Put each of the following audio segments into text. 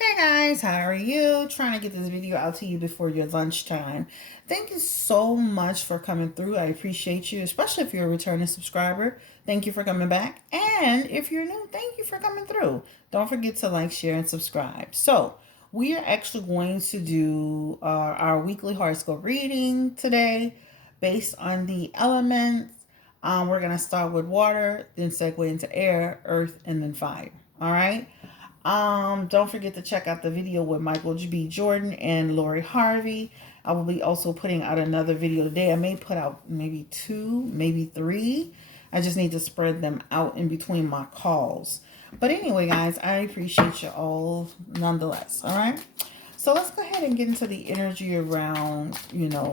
Hey guys, how are you? Trying to get this video out to you before your lunchtime. Thank you so much for coming through. I appreciate you, especially if you're a returning subscriber. Thank you for coming back. And if you're new, thank you for coming through. Don't forget to like, share, and subscribe. So, we are actually going to do our weekly horoscope reading today based on the elements. We're going to start with water, then segue into air, earth, and then fire. All right. Don't forget to check out the video with Michael B. Jordan and Lori Harvey. I will be also putting out another video today. I may put out maybe 2, maybe 3. I just need to spread them out in between my calls. But anyway, guys, I appreciate you all nonetheless. All right. So let's go ahead and get into the energy around,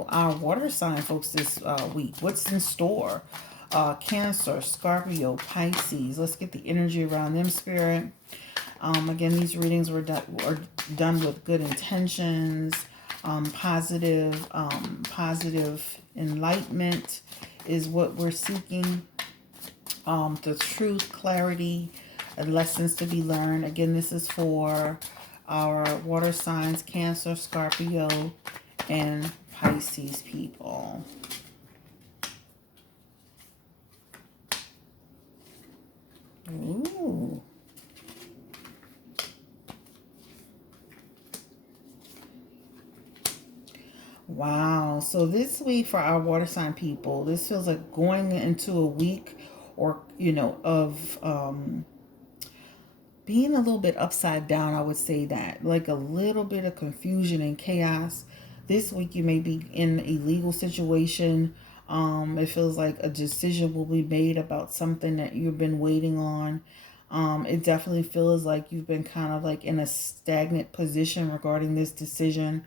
our water sign folks this week. What's in store? Cancer, Scorpio, Pisces. Let's get the energy around them, Spirit. Again, these readings were done with good intentions, positive enlightenment is what we're seeking. The truth, clarity, and lessons to be learned. Again, this is for our water signs, Cancer, Scorpio, and Pisces people. Ooh. Wow. So this week for our water sign people, this feels like going into a week or, of being a little bit upside down. I would say that like a little bit of confusion and chaos. This week you may be in a legal situation. It feels like a decision will be made about something that you've been waiting on. It definitely feels like you've been kind of like in a stagnant position regarding this decision.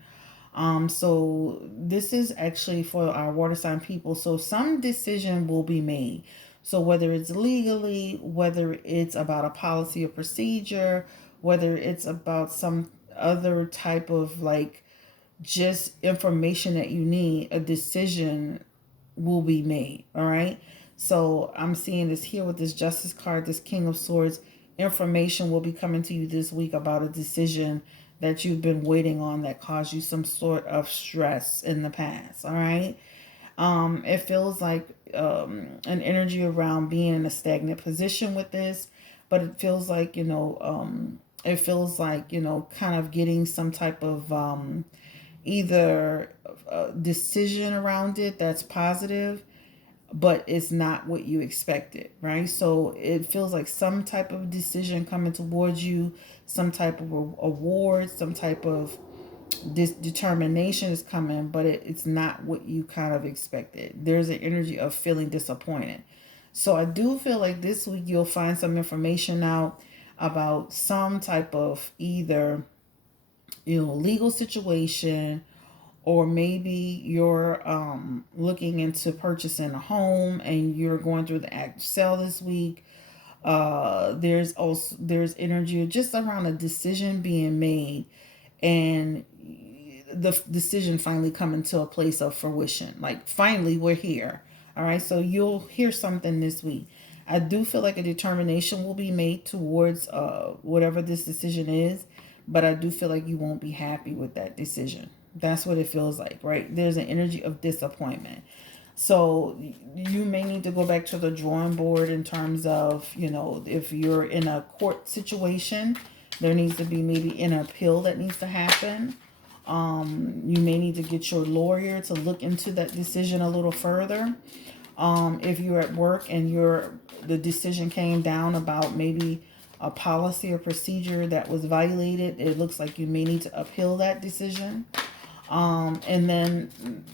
So this is actually for our water sign people. So some decision will be made. So whether it's legally, whether it's about a policy or procedure, whether it's about some other type of like just information that you need, a decision will be made. All right. So I'm seeing this here with this Justice card, this King of Swords. Information will be coming to you this week about a decision that you've been waiting on that caused you some sort of stress in the past. All right. It feels like an energy around being in a stagnant position with this, but it feels like, kind of getting some type of either decision around it that's positive, but it's not what you expected, right? So it feels like some type of decision coming towards you, some type of award, some type of this determination is coming, but it's not what you kind of expected. There's an energy of feeling disappointed. So I do feel like this week you'll find some information out about some type of either, legal situation, or maybe you're looking into purchasing a home and you're going through the act sale this week. There's energy just around a decision being made, and the decision finally coming to a place of fruition. Like finally we're here. All right, so you'll hear something this week. I do feel like a determination will be made towards whatever this decision is, but I do feel like you won't be happy with that decision. That's what it feels like, right? There's an energy of disappointment. So you may need to go back to the drawing board in terms of, if you're in a court situation, there needs to be maybe an appeal that needs to happen. You may need to get your lawyer to look into that decision a little further. If you're at work and the decision came down about maybe a policy or procedure that was violated, it looks like you may need to appeal that decision. And then,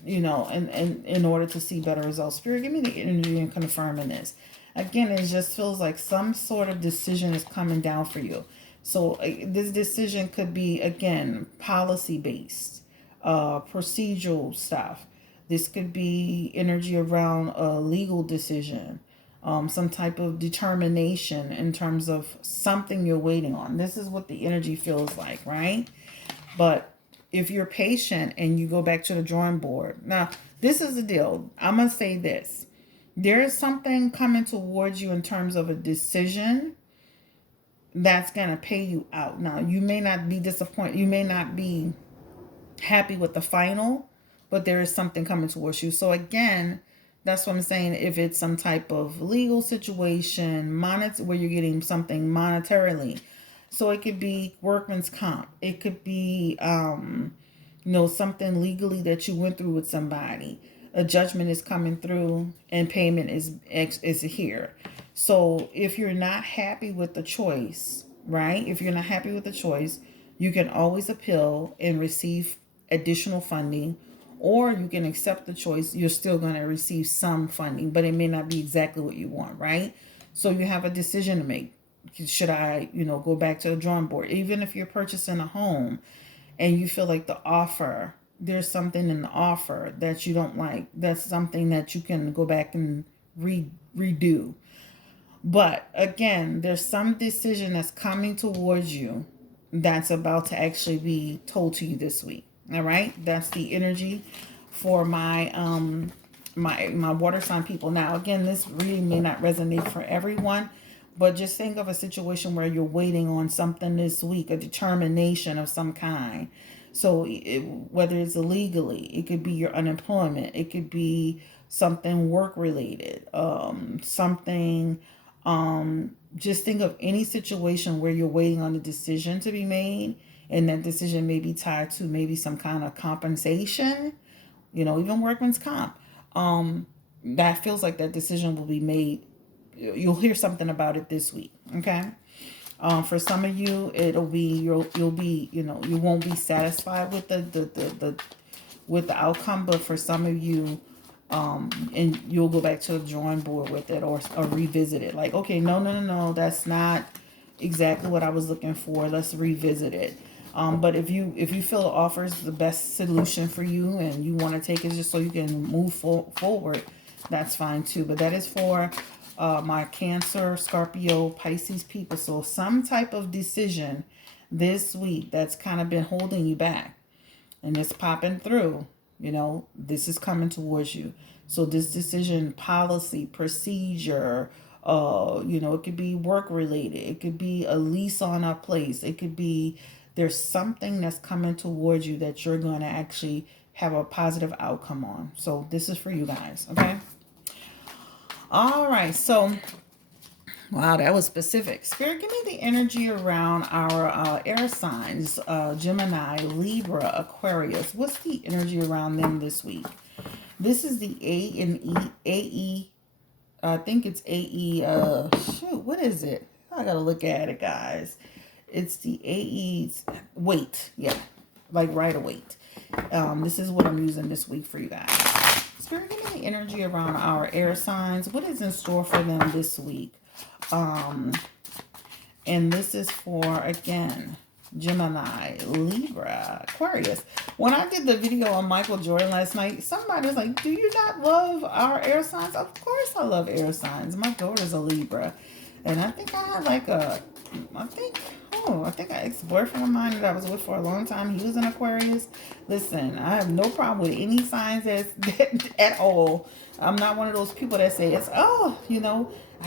and in order to see better results. Spirit, give me the energy and confirming this. Again, it just feels like some sort of decision is coming down for you. So this decision could be, again, policy based, procedural stuff. This could be energy around a legal decision, some type of determination in terms of something you're waiting on. This is what the energy feels like, right? But if you're patient and you go back to the drawing board. Now, this is the deal. I'm going to say this. There is something coming towards you in terms of a decision that's going to pay you out. Now, you may not be disappointed. You may not be happy with the final, but there is something coming towards you. So again, that's what I'm saying. If it's some type of legal situation, where you're getting something monetarily, so it could be workman's comp. It could be, something legally that you went through with somebody. A judgment is coming through, and payment is here. So if you're not happy with the choice, right? If you're not happy with the choice, you can always appeal and receive additional funding, or you can accept the choice. You're still going to receive some funding, but it may not be exactly what you want, right? So you have a decision to make. Should I, go back to the drawing board? Even if you're purchasing a home and you feel like there's something in the offer that you don't like, that's something that you can go back and redo. But again, there's some decision that's coming towards you that's about to actually be told to you this week. All right, that's the energy for my water sign people. Now, again, this reading may not resonate for everyone, but just think of a situation where you're waiting on something this week, a determination of some kind. So whether it's illegally, it could be your unemployment, it could be something work related, something. Just think of any situation where you're waiting on a decision to be made, and that decision may be tied to maybe some kind of compensation, even workman's comp. That feels like that decision will be made. You'll hear something about it this week. Okay. For some of you, it'll be you'll be you won't be satisfied with the outcome, but for some of you, and you'll go back to the drawing board with it, or revisit it. Like, okay, no, that's not exactly what I was looking for. Let's revisit it. But if you feel it offers the best solution for you and you want to take it just so you can move forward, that's fine too. But that is for my Cancer, Scorpio, Pisces people. So some type of decision this week that's kind of been holding you back, and it's popping through. This is coming towards you. So this decision, policy, procedure, it could be work related. It could be a lease on a place. It could be there's something that's coming towards you that you're going to actually have a positive outcome on. So this is for you guys. Okay. All right. So, wow, that was specific. Spirit, give me the energy around our air signs, Gemini, Libra, Aquarius. What's the energy around them this week? This is the A and E, AE. I think it's AE. What is it? I gotta look at it, guys. It's the AE's weight. Yeah, like rider weight. This is what I'm using this week for you guys. Spirit, give me the energy around our air signs. What is in store for them this week? And this is for, again, Gemini, Libra, Aquarius. When I did the video on Michael Jordan last night, somebody was like, do you not love our air signs? Of course I love air signs. My daughter's a Libra. And I think I had like I think an ex-boyfriend of mine that I was with for a long time. He was an Aquarius. Listen, I have no problem with any signs at all. I'm not one of those people that say I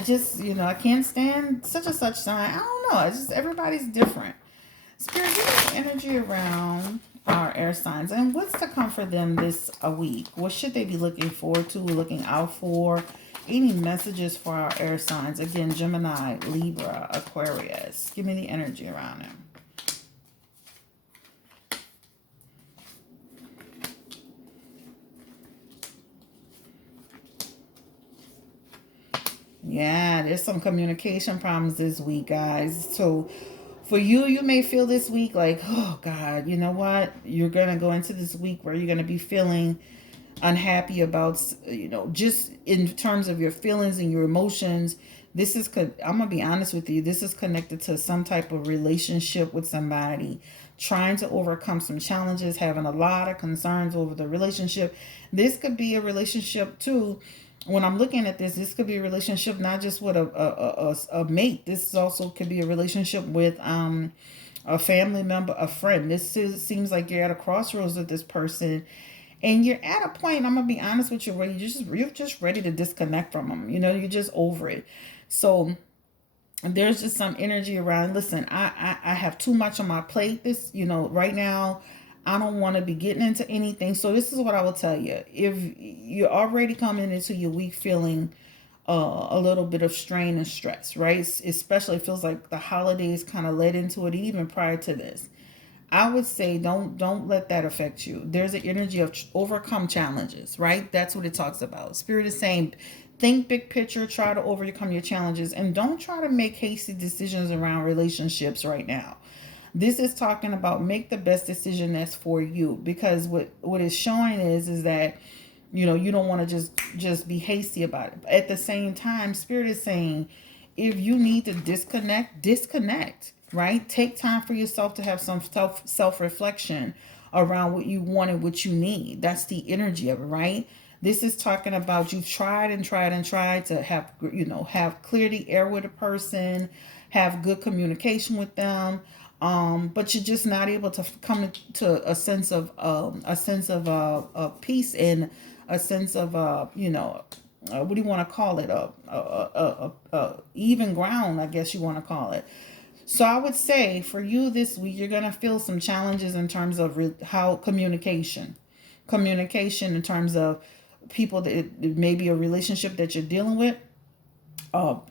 just, I can't stand such and such sign. I don't know. It's just everybody's different. Spirit, give us energy around our air signs. And what's to come for them this week? What should they be looking forward to, looking out for? Any messages for our air signs? Again, Gemini, Libra, Aquarius. Give me the energy around them. Yeah, there's some communication problems this week, guys. So for you, you may feel this week like, oh, God, you know what? You're going to go into this week where you're going to be feeling unhappy about, just in terms of your feelings and your emotions. I'm going to be honest with you. This is connected to some type of relationship with somebody, trying to overcome some challenges, having a lot of concerns over the relationship. This could be a relationship too. When I'm looking at this could be a relationship not just with a mate. This also could be a relationship with a family member, a friend. Seems like you're at a crossroads with this person, and you're at a point, I'm gonna be honest with you, where you're just ready to disconnect from them. You're just over it. So there's just some energy around. Listen, I have too much on my plate this, right now. I don't want to be getting into anything. So this is what I will tell you. If you're already coming into your week feeling a little bit of strain and stress, right? Especially it feels like the holidays kind of led into it even prior to this. I would say don't let that affect you. There's an energy of overcome challenges, right? That's what it talks about. Spirit is saying, think big picture, try to overcome your challenges, and don't try to make hasty decisions around relationships right now. This is talking about make the best decision that's for you, because what it's showing is that you don't want to just be hasty about it. But at the same time, Spirit is saying if you need to disconnect, right? Take time for yourself to have some self reflection around what you want and what you need. That's the energy of it, right? This is talking about you've tried and tried and tried to have clear the air with a person, have good communication with them, but you're just not able to come to a sense of peace and a sense of what do you want to call it, even ground, I guess you want to call it. So I would say for you this week, you're gonna feel some challenges in terms of how communication in terms of people that it may be a relationship that you're dealing with.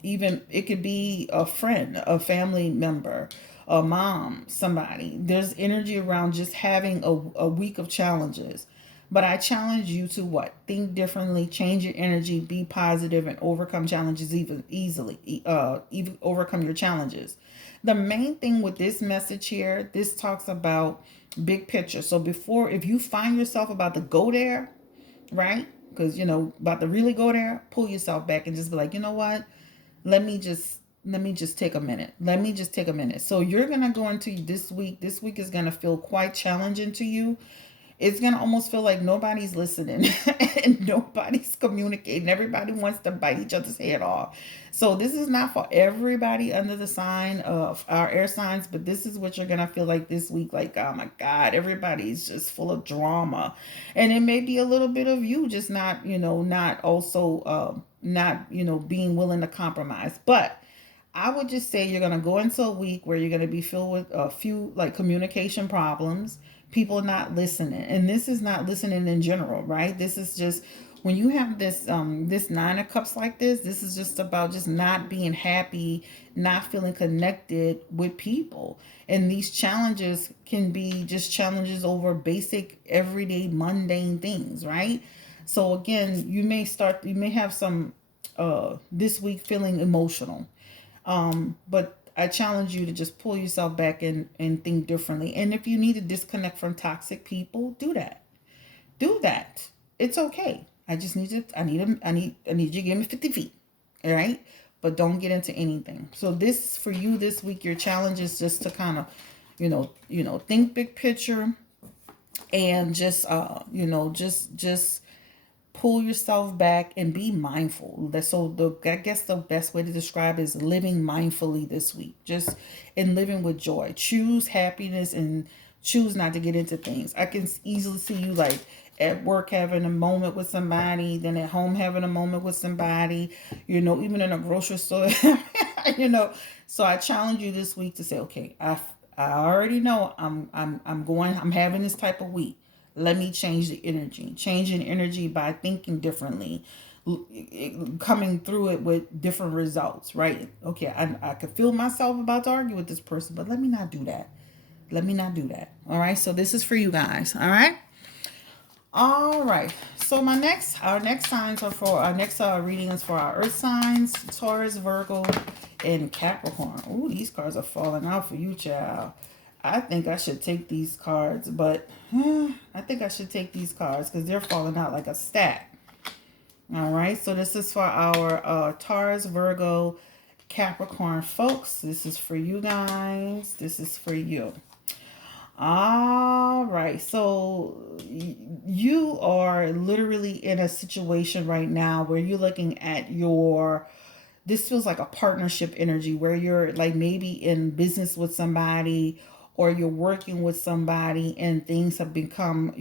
Even it could be a friend, a family member, a mom, somebody. There's energy around just having a week of challenges. But I challenge you to what? Think differently, change your energy, be positive, and overcome challenges even easily. Even overcome your challenges. The main thing with this message here, this talks about big picture. So before, if you find yourself about to go there, right? Because about to really go there, pull yourself back and just be like, you know what? Let me just take a minute. Let me just take a minute. So you're gonna go into this week. This week is gonna feel quite challenging to you. It's gonna almost feel like nobody's listening and nobody's communicating. Everybody wants to bite each other's head off. So this is not for everybody under the sign of our air signs, but this is what you're gonna feel like this week. Like, oh my God, everybody's just full of drama, and it may be a little bit of you just not also not being willing to compromise, but. I would just say you're going to go into a week where you're going to be filled with a few like communication problems, people not listening. And this is not listening in general, right? This is just when you have this 9 of cups like this is just about just not being happy, not feeling connected with people. And these challenges can be just challenges over basic everyday mundane things, right? So again, you may have some this week feeling emotional, but I challenge you to just pull yourself back and think differently. And if you need to disconnect from toxic people, do that. Do that. It's okay. I just need to. I need you to give me 50 feet. All right. But don't get into anything. So this for you this week. Your challenge is just to kind of, think big picture, and just just pull yourself back and be mindful. I guess the best way to describe is living mindfully this week. Just in living with joy. Choose happiness and choose not to get into things. I can easily see you like at work having a moment with somebody, then at home having a moment with somebody, even in a grocery store, you know. So I challenge you this week to say, okay, I already know I'm having this type of week. Let me change the energy. Changing energy by thinking differently, coming through it with different results, right? Okay, I could feel myself about to argue with this person, but let me not do that. Let me not do that. All right, so this is for you guys. All right. All right. So our next signs are for our next reading is for our Earth signs: Taurus, Virgo, and Capricorn. Ooh, these cards are falling out for you, child. I think I should take these cards, but I think I should take these cards because they're falling out like a stack. All right. So this is for our Taurus, Virgo, Capricorn folks. This is for you guys. This is for you. All right. So you are literally in a situation right now where you're looking at this feels like a partnership energy where you're like maybe in business with somebody or you're working with somebody and things have become,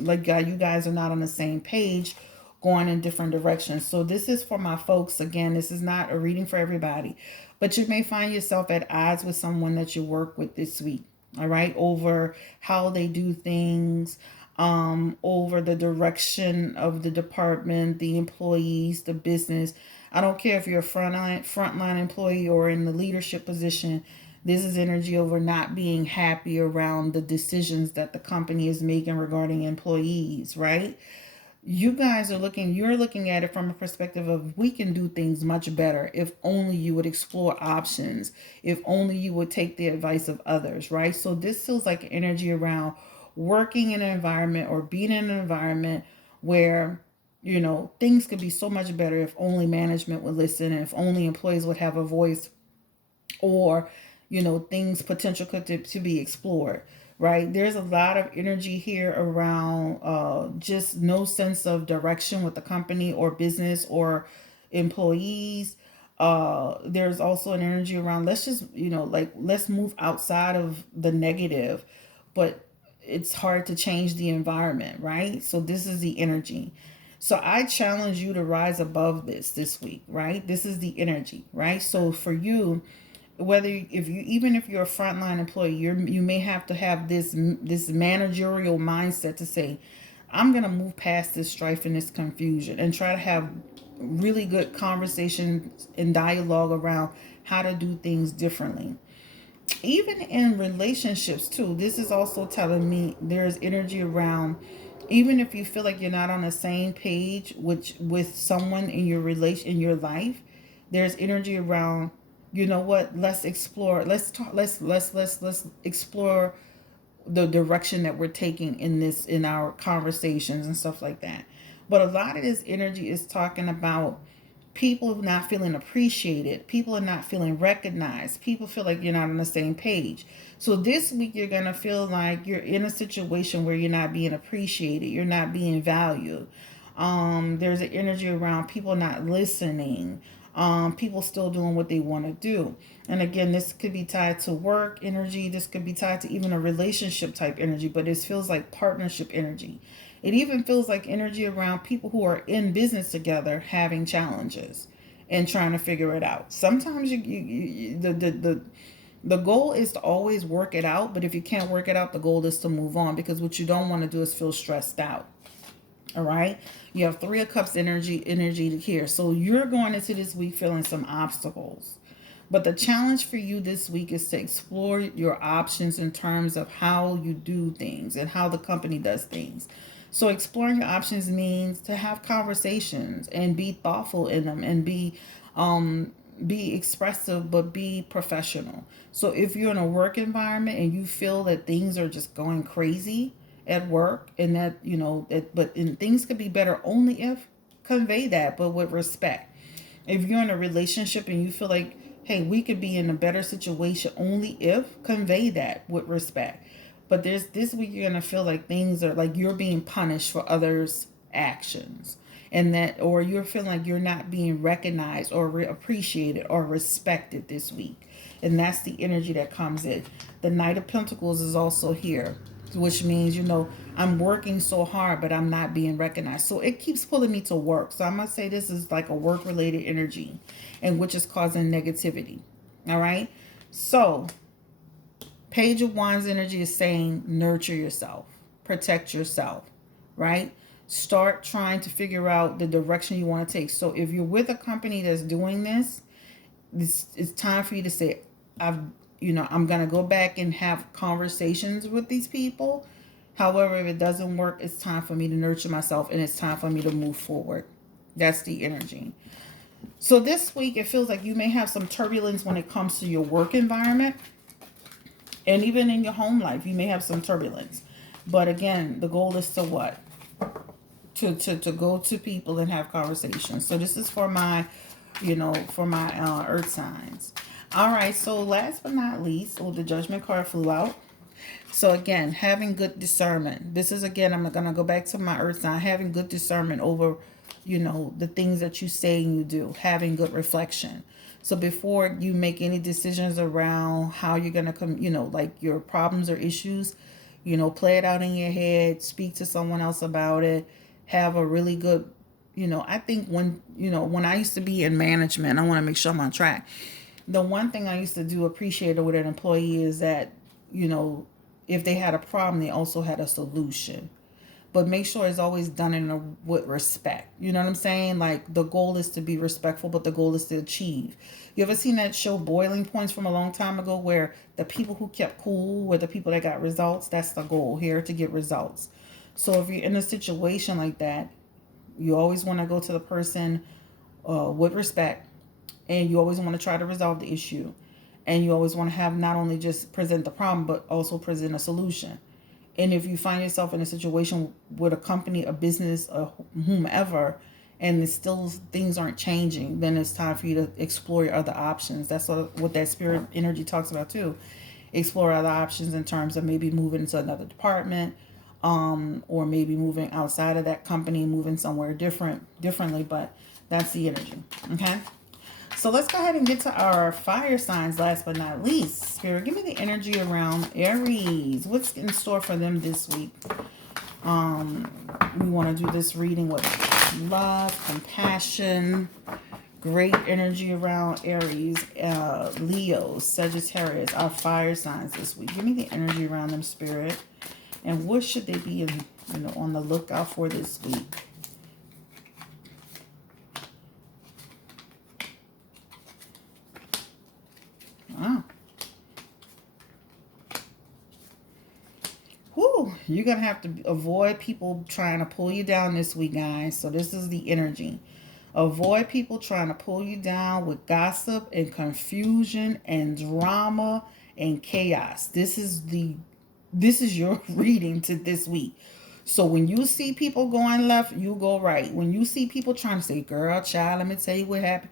like you guys are not on the same page, going in different directions. So this is for my folks. Again, this is not a reading for everybody, but you may find yourself at odds with someone that you work with this week. All right, over how they do things, over the direction of the department, the employees, the business. I don't care if you're a frontline employee or in the leadership position. This is energy over not being happy around the decisions that the company is making regarding employees, right? You're looking at it from a perspective of we can do things much better if only you would explore options, if only you would take the advice of others, right? So this feels like energy around working in an environment or being in an environment where things could be so much better if only management would listen and if only employees would have a voice, or things potential could to be explored, right? There's a lot of energy here around just no sense of direction with the company or business or employees. There's also an energy around let's just like let's move outside of the negative, but it's hard to change the environment, right? So this is the energy. So I challenge you to rise above this week, right? This is the energy, right? So for you, whether if you even if you're a frontline employee, you may have to have this managerial mindset to say, I'm gonna move past this strife and this confusion and try to have really good conversations and dialogue around how to do things differently. Even in relationships too, this is also telling me there's energy around, even if you feel like you're not on the same page with someone in your relation in your life, there's energy around, what, let's explore, let's talk, let's explore the direction that we're taking in our conversations and stuff like that. But a lot of this energy is talking about people not feeling appreciated, people are not feeling recognized, people feel like you're not on the same page. So this week you're going to feel like you're in a situation where you're not being appreciated, you're not being valued. There's an energy around people not listening, people still doing what they want to do. And again, this could be tied to work energy, this could be tied to even a relationship type energy, but it feels like partnership energy. It even feels like energy around people who are in business together having challenges and trying to figure it out. Sometimes the goal is to always work it out, but if you can't work it out, the goal is to move on, because what you don't want to do is feel stressed out. All right. You have Three of Cups energy to here. So you're going into this week feeling some obstacles. But the challenge for you this week is to explore your options in terms of how you do things and how the company does things. So exploring your options means to have conversations and be thoughtful in them and be expressive but be professional. So if you're in a work environment and you feel that things are just going crazy at work, and that and things could be better only if, convey that but with respect. If you're in a relationship and you feel like, hey, we could be in a better situation only if, convey that with respect. But there's this week you're gonna feel like things are like you're being punished for others' actions, and that, or you're feeling like you're not being recognized or appreciated or respected this week. And that's the energy that comes in. The Knight of Pentacles is also here, which means, I'm working so hard, but I'm not being recognized. So it keeps pulling me to work. So I'm going to say this is like a work related energy, and which is causing negativity. All right. So Page of Wands energy is saying nurture yourself, protect yourself, right? Start trying to figure out the direction you want to take. So if you're with a company that's doing this, it's time for you to say, I'm going to go back and have conversations with these people. However, if it doesn't work, it's time for me to nurture myself and it's time for me to move forward. That's the energy. So this week, it feels like you may have some turbulence when it comes to your work environment. And even in your home life, you may have some turbulence. But again, the goal is to what? To go to people and have conversations. So this is for my, earth signs. All right. So last but not least, the Judgment card flew out. So again, having good discernment. This is, again, I'm going to go back to my earth sign. Having good discernment over, the things that you say and you do. Having good reflection. So before you make any decisions around how you're going to come, like your problems or issues, play it out in your head. Speak to someone else about it. Have a really good I think when I used to be in management, I want to make sure I'm on track. The one thing I used to do appreciate with an employee is that, you know, if they had a problem, they also had a solution. But make sure it's always done with respect. You know what I'm saying? Like the goal is to be respectful, but the goal is to achieve. You ever seen that show Boiling Points from a long time ago where the people who kept cool were the people that got results? That's the goal here, to get results. So if you're in a situation like that, you always want to go to the person with respect, and you always want to try to resolve the issue, and you always want to have not only just present the problem but also present a solution. And if you find yourself in a situation with a company, a business, or whomever, and it's still things aren't changing, then it's time for you to explore your other options. That's what that spirit energy talks about too. Explore other options in terms of maybe moving to another department, or maybe moving outside of that company, moving somewhere differently. But that's the energy. Okay. So let's go ahead and get to our fire signs last but not least. Spirit, give me the energy around Aries. What's in store for them this week? We want to do this reading with love, compassion, great energy around Aries, Leo, Sagittarius, our fire signs this week. Give me the energy around them, Spirit. And what should they be on the lookout for this week? Wow. Whew, you're going to have to avoid people trying to pull you down this week, guys. So this is the energy. Avoid people trying to pull you down with gossip and confusion and drama and chaos. This is your reading to this week. So when you see people going left, you go right. When you see people trying to say, girl, child, let me tell you what happened.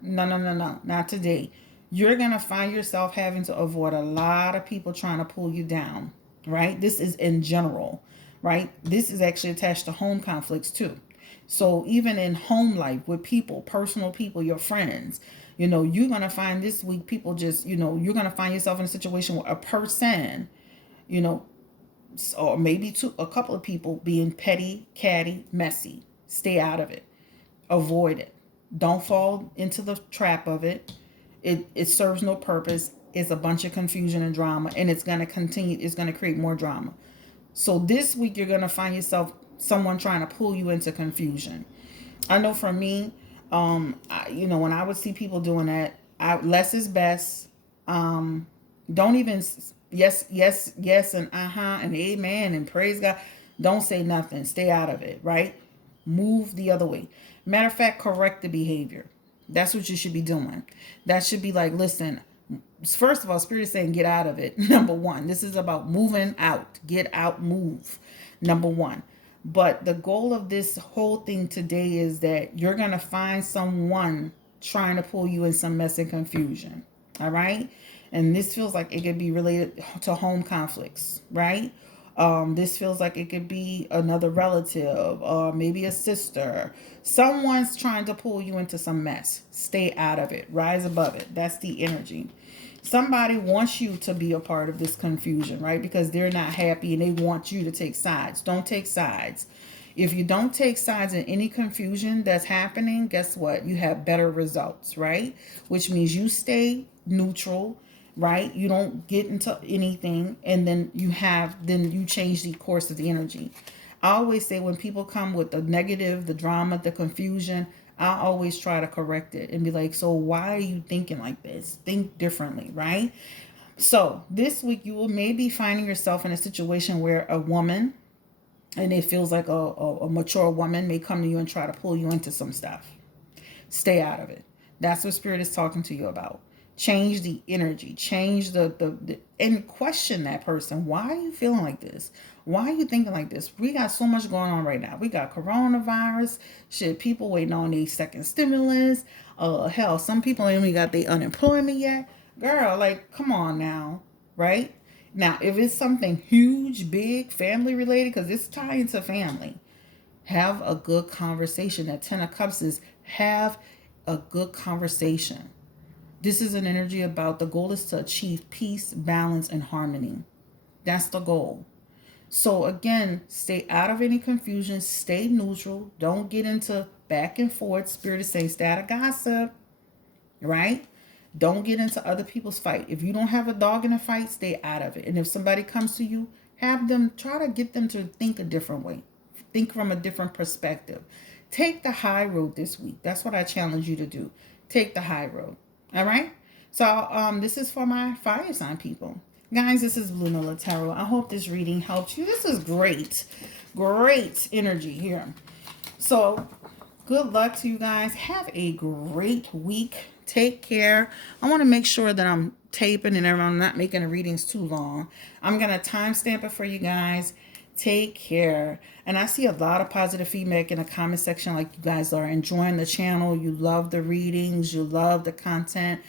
No, not today. You're going to find yourself having to avoid a lot of people trying to pull you down, right? This is in general, right? This is actually attached to home conflicts too. So even in home life with people, personal people, your friends, you're going to find this week people just, you're going to find yourself in a situation where a person, you know, or maybe a couple of people being petty, catty, messy. Stay out of it. Avoid it. Don't fall into the trap of it. It serves no purpose. It's a bunch of confusion and drama, and it's going to continue. It's going to create more drama. So this week you're going to find yourself someone trying to pull you into confusion. I know for me, when I would see people doing that, less is best. Don't even yes and and amen and praise God. Don't say nothing. Stay out of it, right? Move the other way. Matter of fact, correct the behavior. That's what you should be doing. That should be like, listen, first of all, Spirit is saying get out of it. Number one, this is about moving out. Get out, move. Number one. But the goal of this whole thing today is that you're going to find someone trying to pull you in some mess and confusion. All right. And this feels like it could be related to home conflicts, right? This feels like it could be another relative or maybe a sister. Someone's trying to pull you into some mess. Stay out of it. Rise above it. That's the energy. Somebody wants you to be a part of this confusion, right? Because they're not happy and they want you to take sides. Don't take sides. If you don't take sides in any confusion that's happening, guess what? You have better results, right? Which means you stay neutral, right? You don't get into anything, and then you change the course of the energy. I always say when people come with the negative, the drama, the confusion, I always try to correct it and be like, so why are you thinking like this? Think differently, right? So this week you will maybe finding yourself in a situation where a woman, and it feels like a mature woman, may come to you and try to pull you into some stuff. Stay out of it. That's what Spirit is talking to you about. Change the energy. Change the and question that person. Why are you feeling like this? Why are you thinking like this? We got so much going on right now. We got coronavirus. Shit, people waiting on their second stimulus. Hell, some people ain't even got their unemployment yet. Girl, like, come on now. Right? Now, if it's something huge, big, family related, because it's tied into family, have a good conversation. That 10 of Cups is have a good conversation. This is an energy about the goal is to achieve peace, balance, and harmony. That's the goal. So again, stay out of any confusion, stay neutral, don't get into back and forth. Spirit is saying stay out of gossip, right? Don't get into other people's fight. If you don't have a dog in a fight, stay out of it. And if somebody comes to you, have them try to get them to think a different way. Think from a different perspective. Take the high road this week. That's what I challenge you to do. Take the high road. All right? So this is for my fire sign people. Guys, this is Blue Nola Tarot. I hope this reading helped you. This is great. Great energy here. So good luck to you guys. Have a great week. Take care. I want to make sure that I'm taping and I'm not making the readings too long. I'm going to timestamp it for you guys. Take care. And I see a lot of positive feedback in the comment section, like you guys are enjoying the channel. You love the readings. You love the content.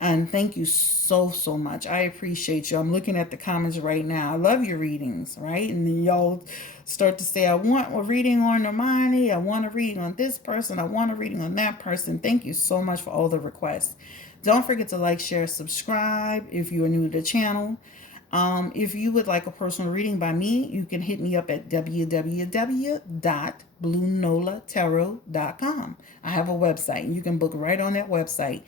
And thank you so, so much. I appreciate you. I'm looking at the comments right now. I love your readings, right? And then y'all start to say, I want a reading on Hermione. I want a reading on this person. I want a reading on that person. Thank you so much for all the requests. Don't forget to like, share, subscribe if you are new to the channel. If you would like a personal reading by me, you can hit me up at www.bluenolatarot.com. I have a website. You can book right on that website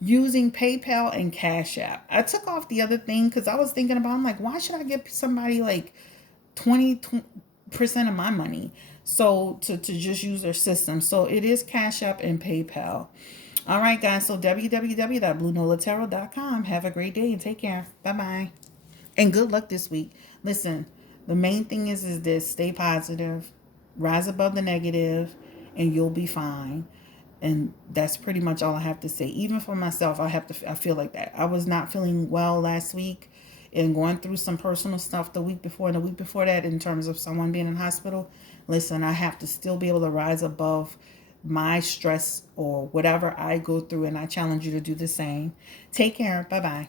using PayPal and Cash App. I took off the other thing because I was thinking about, I'm like, why should I give somebody like 20% of my money? So to just use their system. So it is Cash App and PayPal. All right, guys. So www.bluenolatarot.com. Have a great day and take care. Bye-bye. And good luck this week. Listen, the main thing is this: stay positive, rise above the negative, and you'll be fine. And that's pretty much all I have to say. Even for myself, I feel like that. I was not feeling well last week and going through some personal stuff the week before and the week before that in terms of someone being in hospital. Listen, I have to still be able to rise above my stress or whatever I go through, and I challenge you to do the same. Take care. Bye-bye.